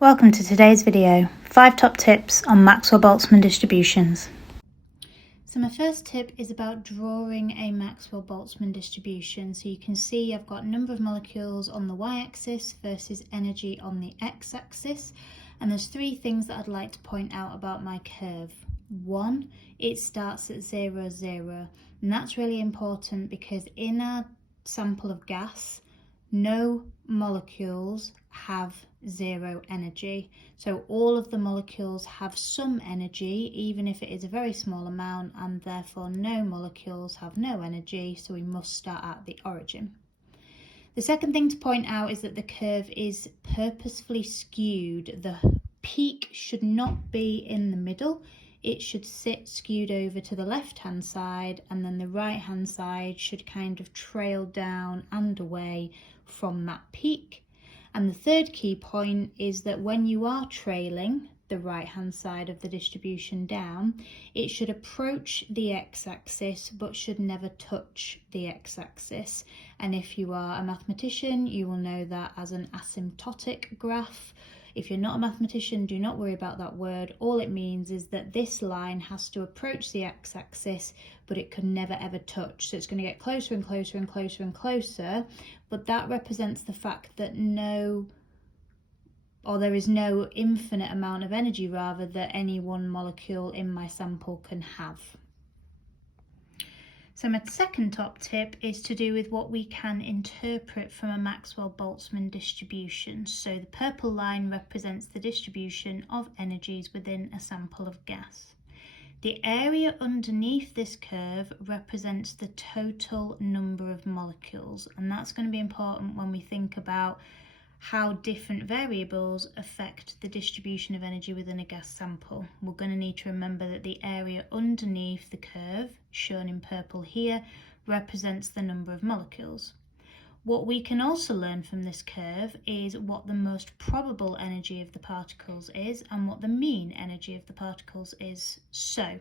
Welcome to today's video, 5 top tips on Maxwell-Boltzmann distributions. So my first tip is about drawing a Maxwell-Boltzmann distribution. So you can see I've got a number of molecules on the y-axis versus energy on the x-axis. And there's 3 things that I'd like to point out about my curve. 1, it starts at 0, 0. And that's really important because in our sample of gas, no molecules have 0 energy. So all of the molecules have some energy, even if it is a very small amount, and therefore no molecules have no energy, so we must start at the origin. The second thing to point out is that the curve is purposefully skewed. The peak should not be in the middle. It should sit skewed over to the left-hand side, and then the right-hand side should kind of trail down and away from that peak. And the third key point is that when you are trailing the right-hand side of the distribution down, it should approach the x-axis but should never touch the x-axis. And if you are a mathematician, you will know that as an asymptotic graph. If you're not a mathematician, do not worry about that word. All it means is that this line has to approach the x-axis, but it can never ever touch. So it's going to get closer and closer and closer and closer, but that represents the fact that there is no infinite amount of energy, rather, that any one molecule in my sample can have. So my second top tip is to do with what we can interpret from a Maxwell-Boltzmann distribution. So the purple line represents the distribution of energies within a sample of gas. The area underneath this curve represents the total number of molecules, and that's going to be important when we think about how different variables affect the distribution of energy within a gas sample. We're going to need to remember that the area underneath the curve, shown in purple here, represents the number of molecules. What we can also learn from this curve is what the most probable energy of the particles is and what the mean energy of the particles is. So,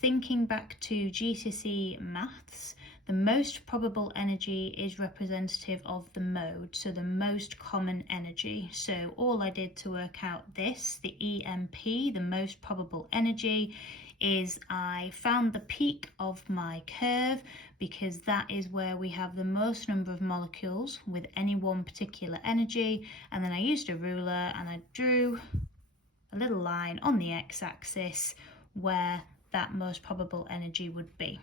thinking back to GCSE maths, the most probable energy is representative of the mode, so the most common energy. So all I did to work out this, the EMP, the most probable energy, is I found the peak of my curve because that is where we have the most number of molecules with any one particular energy, and then I used a ruler and I drew a little line on the x-axis where that most probable energy would be.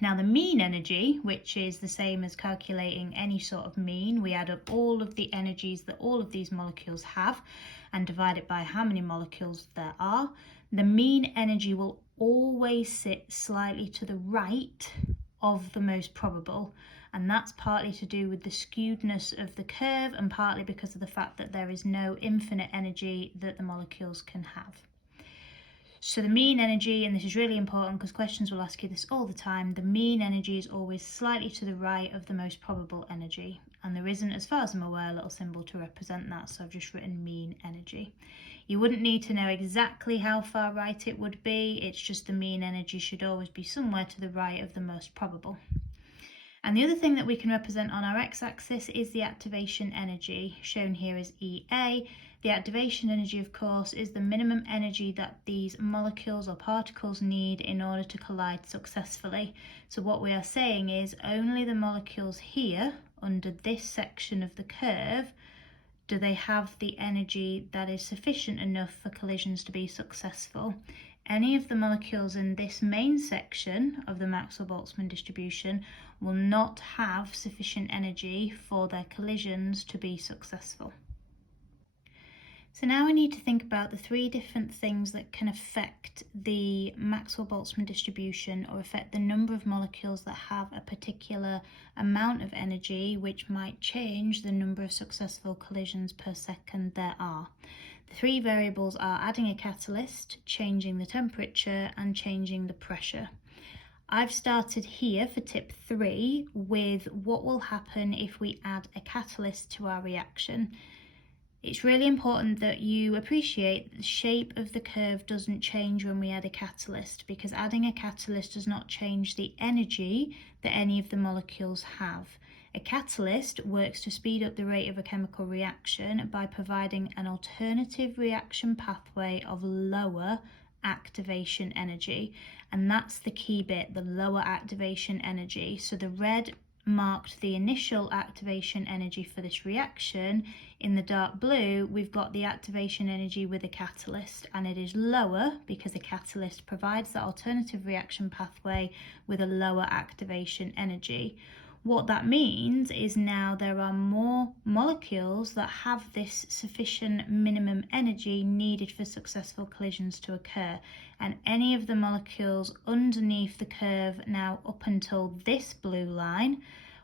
Now the mean energy, which is the same as calculating any sort of mean, we add up all of the energies that all of these molecules have and divide it by how many molecules there are. The mean energy will always sit slightly to the right of the most probable, and that's partly to do with the skewedness of the curve and partly because of the fact that there is no infinite energy that the molecules can have. So the mean energy, and this is really important because questions will ask you this all the time, the mean energy is always slightly to the right of the most probable energy. And there isn't, as far as I'm aware, a little symbol to represent that, so I've just written mean energy. You wouldn't need to know exactly how far right it would be, it's just the mean energy should always be somewhere to the right of the most probable. And the other thing that we can represent on our x-axis is the activation energy, shown here as EA. The activation energy, of course, is the minimum energy that these molecules or particles need in order to collide successfully. So what we are saying is only the molecules here, under this section of the curve, do they have the energy that is sufficient enough for collisions to be successful. Any of the molecules in this main section of the Maxwell-Boltzmann distribution will not have sufficient energy for their collisions to be successful. So now we need to think about the 3 different things that can affect the Maxwell-Boltzmann distribution or affect the number of molecules that have a particular amount of energy, which might change the number of successful collisions per second there are. The 3 variables are adding a catalyst, changing the temperature, and changing the pressure. I've started here for tip 3 with what will happen if we add a catalyst to our reaction. It's really important that you appreciate that the shape of the curve doesn't change when we add a catalyst, because adding a catalyst does not change the energy that any of the molecules have. A catalyst works to speed up the rate of a chemical reaction by providing an alternative reaction pathway of lower activation energy, and that's the key bit, the lower activation energy. So the red marked the initial activation energy for this reaction. In the dark blue, we've got the activation energy with a catalyst, and it is lower because a catalyst provides that alternative reaction pathway with a lower activation energy. What that means is now there are more molecules that have this sufficient minimum energy needed for successful collisions to occur. And any of the molecules underneath the curve now up until this blue line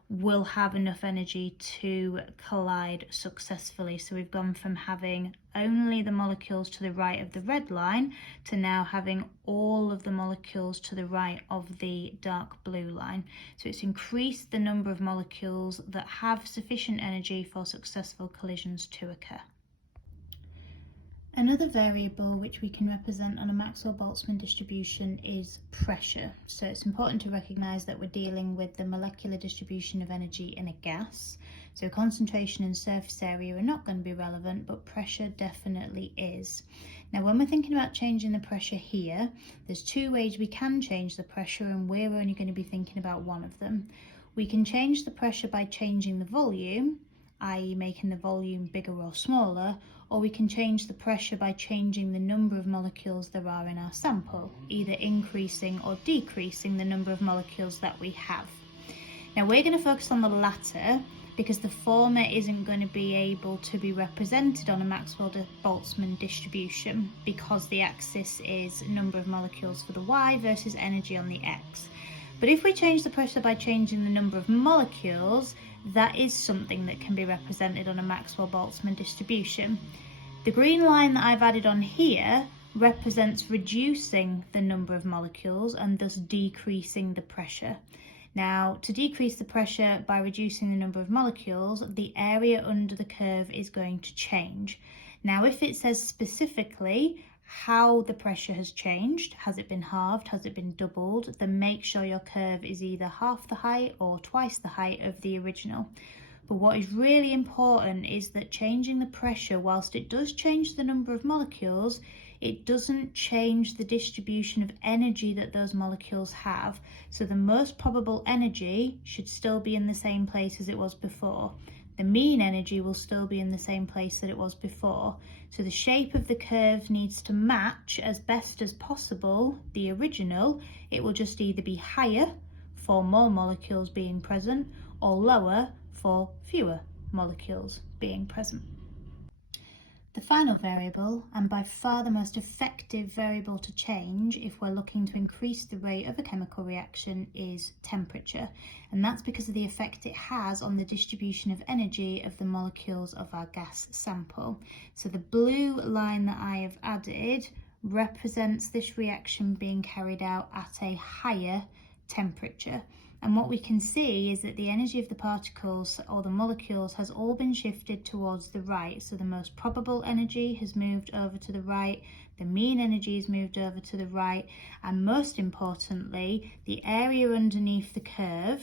will have enough energy to collide successfully. So we've gone from having only the molecules to the right of the red line to now having all of the molecules to the right of the dark blue line. So it's increased the number of molecules that have sufficient energy for successful collisions to occur. Another variable which we can represent on a Maxwell-Boltzmann distribution is pressure. So it's important to recognise that we're dealing with the molecular distribution of energy in a gas. So concentration and surface area are not going to be relevant, but pressure definitely is. Now, when we're thinking about changing the pressure here, there's two ways we can change the pressure, and we're only going to be thinking about one of them. We can change the pressure by changing the volume, i.e. making the volume bigger or smaller, or we can change the pressure by changing the number of molecules there are in our sample, either increasing or decreasing the number of molecules that we have. Now, we're going to focus on the latter because the former isn't going to be able to be represented on a Maxwell-Boltzmann distribution because the axis is number of molecules for the y versus energy on the x. But if we change the pressure by changing the number of molecules, that is something that can be represented on a Maxwell-Boltzmann distribution. The green line that I've added on here represents reducing the number of molecules and thus decreasing the pressure. Now, to decrease the pressure by reducing the number of molecules, the area under the curve is going to change. Now, if it says specifically how the pressure has changed, has it been halved, has it been doubled, then make sure your curve is either half the height or twice the height of the original. But what is really important is that changing the pressure, whilst it does change the number of molecules, it doesn't change the distribution of energy that those molecules have. So the most probable energy should still be in the same place as it was before. The mean energy will still be in the same place that it was before. So the shape of the curve needs to match as best as possible the original. It will just either be higher for more molecules being present or lower for fewer molecules being present. The final variable, and by far the most effective variable to change if we're looking to increase the rate of a chemical reaction, is temperature. And that's because of the effect it has on the distribution of energy of the molecules of our gas sample. So the blue line that I have added represents this reaction being carried out at a higher temperature. And what we can see is that the energy of the particles or the molecules has all been shifted towards the right. So the most probable energy has moved over to the right, the mean energy has moved over to the right, and most importantly, the area underneath the curve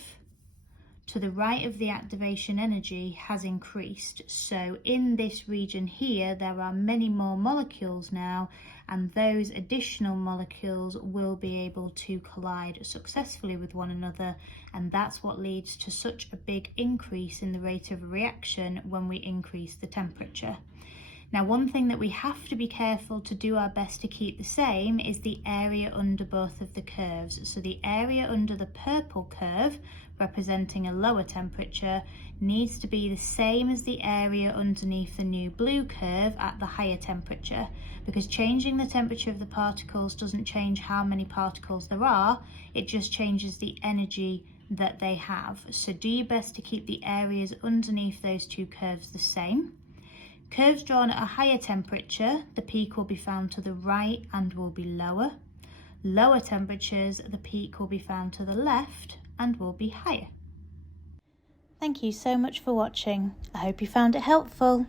to the right of the activation energy has increased. So in this region here, there are many more molecules now, and those additional molecules will be able to collide successfully with one another, and that's what leads to such a big increase in the rate of a reaction when we increase the temperature. Now, one thing that we have to be careful to do our best to keep the same is the area under both of the curves. So the area under the purple curve, representing a lower temperature, needs to be the same as the area underneath the new blue curve at the higher temperature, because changing the temperature of the particles doesn't change how many particles there are, it just changes the energy that they have. So do your best to keep the areas underneath those two curves the same. Curves drawn at a higher temperature, the peak will be found to the right and will be lower. Lower temperatures, the peak will be found to the left and will be higher. Thank you so much for watching. I hope you found it helpful.